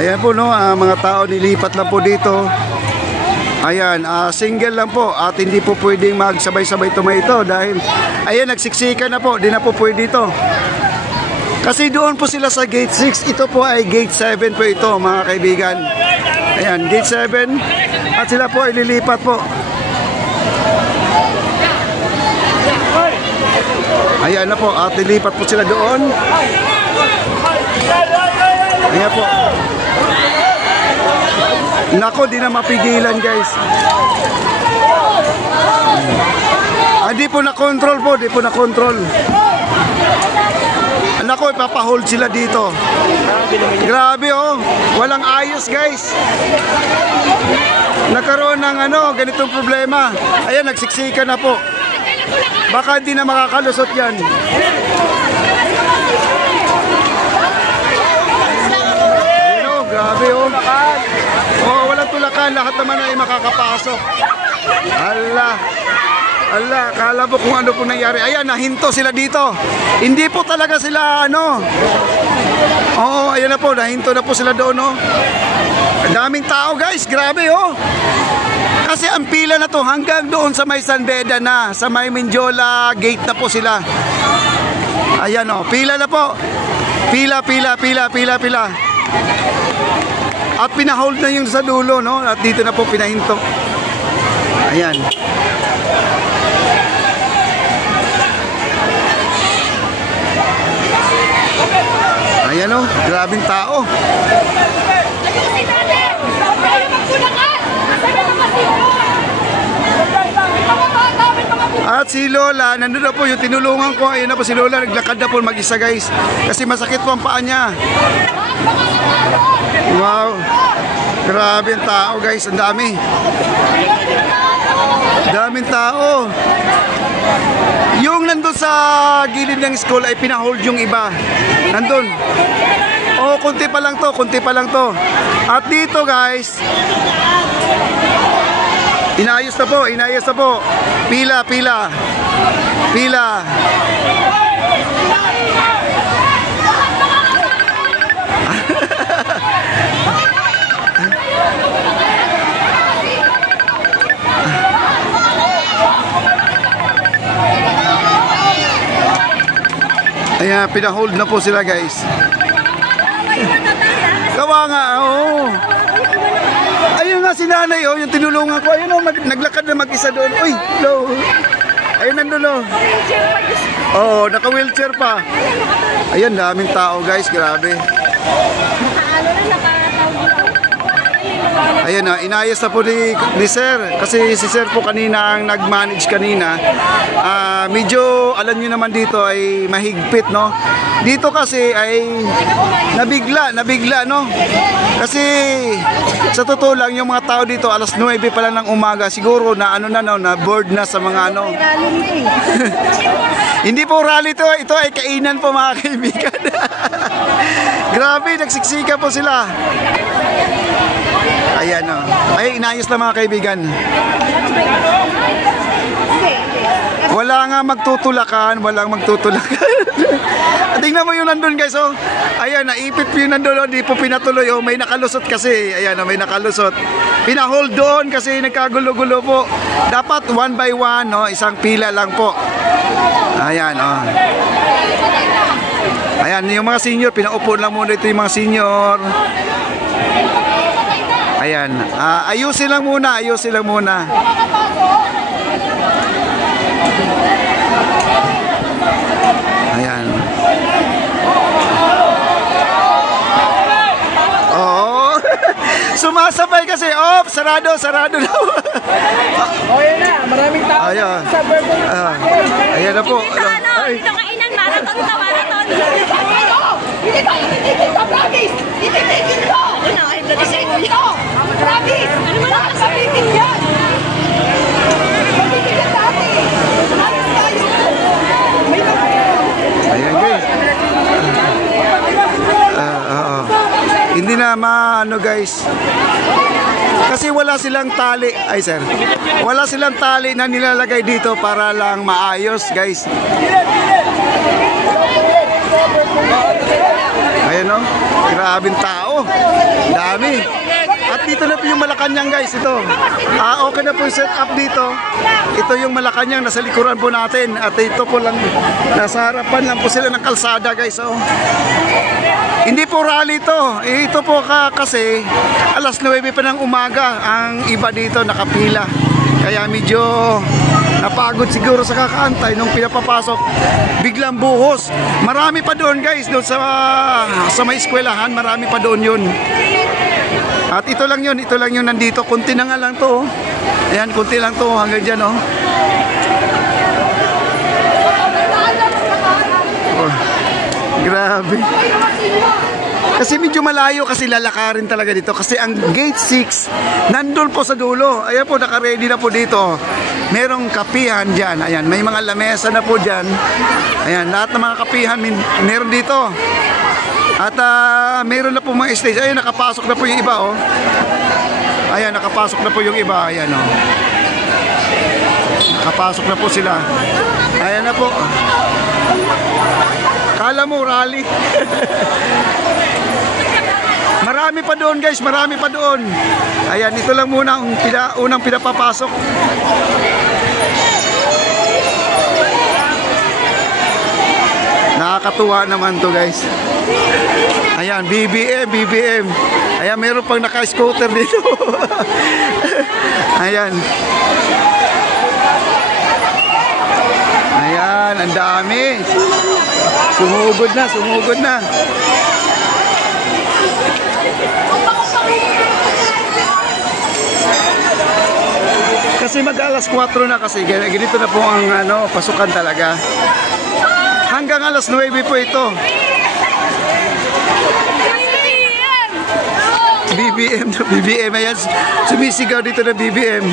Ayan po no, mga tao nilipat lang po dito. Ayan, single lang po at hindi po pwedeng magsabay-sabay ito dahil ayan, nagsiksikan na po, di na po pwede ito. Kasi doon po sila sa gate 6, ito po ay gate 7 po ito mga kaibigan. Ayan, gate 7 at sila po ay lilipat po. Ayan na po, at lilipat po sila doon. Ayan po. Nako, di na mapigilan guys. Di po na-control po, di po na-control. Nako, ipapahold sila dito. Grabe oh, walang ayos guys. Nagkaroon ng ganitong problema. Ayan, nagsiksikan na po. Baka hindi na makakalusot yan. Grabe oh. Oh, walang tulakan, lahat naman ay makakapasok. Allah, kala mo kung ano po nangyari. Ayan, nahinto sila dito. Hindi po talaga sila Oo, ayan na po, nahinto na po sila doon oh. Daming tao guys, grabe oh. Kasi ang pila na to hanggang doon sa may San Beda na, sa may Mindiola gate na po sila. Ayan oh, pila na po. Pila. At pinahold na yung sa dulo, no? At dito na po pinahinto. Ayan. Ayan o, grabing tao. At si Lola, nandun na po yung tinulungan ko. Ayan na po si Lola, naglakad na po mag-isa guys. Kasi masakit po ang paa niya. Wow, grabe ang tao guys, ang dami. Daming tao. Yung nandun sa gilid ng school ay pinahold yung iba. Nandun. Oh, kunti pa lang to. At dito guys, inayos na po. Pila. Ayan, pinahold na po sila guys. Kawa nga, oo. Ayun nga si nanay, oh, yung tinulungan ko. Ayun oh, naglakad na mag-isa doon. Uy, hello. Ayun nandun oh. Oo, naka-wheelchair pa. Ayan, daming tao guys, grabe. Ayan na, inayos na po ni Sir. Kasi si Sir po kanina ang nag-manage kanina. Medyo, alam nyo naman dito ay mahigpit, no? Dito kasi ay nabigla, no? Kasi sa totoo lang, yung mga tao dito alas 9 pa lang ng umaga, siguro na na board na sa mga Hindi po rally to, ito ay kainan po mga kaibigan. Grabe, nagsiksika po sila. Ayan o. Ay, inayos na mga kaibigan. Wala nga magtutulakan. Tingnan mo yung nandun guys oh. Ayan, naipit po yung nandun oh. Di po pinatuloy oh. May nakalusot kasi. Ayan oh, may nakalusot. Pinahold doon kasi nagkagulo-gulo po. Dapat 1 by 1 no? Isang pila lang po. Ayan oh. Ayan, yung mga senior, pinaupo lang muna ito yung mga senior. Ayan, ayusin lang muna. Ayan. Oo. Sumasabay kasi. Oh, sarado na. Oh, yan na. Maraming tao. Ayan. Ayan na po. Dito kainan, marathon. Ayan guys. Hindi na guys. Kasi wala silang tali. Ay sir. Wala silang tali na nilalagay dito para lang maayos guys. Ayan o. Grabing tao. oh. Dami. At dito na po yung Malacanang guys, ito. Okay na po yung setup dito. Ito yung Malacanang, nasa likuran po natin. At ito po lang, nasa harapan lang po sila ng kalsada guys, oh. Hindi po rally ito. Ito po kasi alas 9 pa ng umaga. Ang iba dito nakapila. Kaya medyo napagod siguro sa kakaantay nung pinapapasok. Biglang buhos. Marami pa doon guys, doon sa may eskwelahan, marami pa doon yun. At ito lang yun nandito. Kunti na nga lang to. Ayan, kunti lang to hanggang dyan, oh. Oh, grabe. Kasi medyo malayo kasi lalakarin talaga dito. Kasi ang gate 6 nandun po sa dulo. Ayan po, naka-ready na po dito. Merong kapihan dyan. Ayan, may mga lamesa na po dyan. Ayan, lahat ng mga kapihan meron dito. At meron na po mga stage. Ayan, nakapasok na po yung iba, oh. Ayan, nakapasok na po yung iba. Ayan, oh. Nakapasok na po sila. Ayan na po. Kala mo rally. Marami pa doon guys, marami pa doon. Ayan, ito lang muna ang unang pinapapasok. Nakakatuwa naman to guys. Ayan, BBM. Ayan, meron pang naka-scooter dito. Ayan. Ayan, ang dami. Sumugod na. Kasi mag-alas 4 na kasi, ganito na po ang pasukan talaga. Hanggang alas 9 po ito. BBM, ayan, sumisigaw dito na BBM.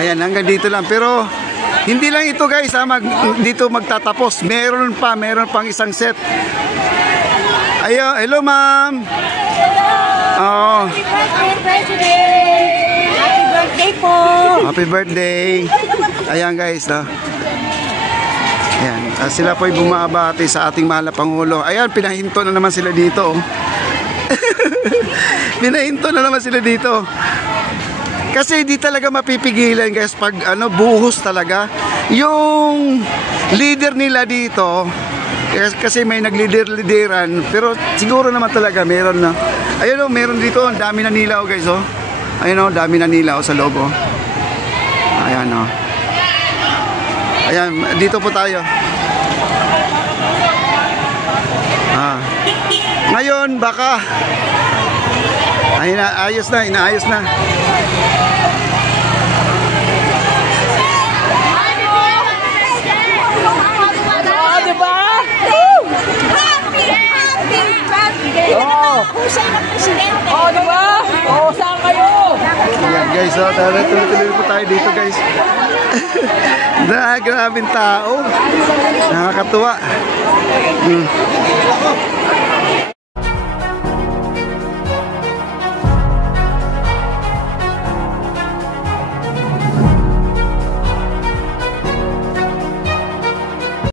Ayan, hanggang dito lang. Pero, hindi lang ito guys, dito magtatapos. Meron pang isang set. Ayo, hello ma'am. Oh. Happy birthday, President! Happy birthday po! Happy birthday. Ayan guys, no? Ayan, sila po ay bumabati sa ating mahal na Pangulo. Ayan, pinahinto na naman sila dito. Pinahinto na naman sila dito. Kasi di talaga mapipigilan guys pag buhos talaga. Yung leader nila dito, kasi may naglider-lideran, pero siguro naman talaga meron na. Ayun, oh, meron dito, ang dami na nilaw guys, oh. Ayun, oh, dami na nilaw sa loob, oh. Ayan, oh. Ayan, dito po tayo. Ngayon, baka ayos na, inaayos na. Oh, diba? Oh, saan kayo? Ayan guys, oh, tuloy po tayo dito guys. Grabing tao. Nakakatuwa.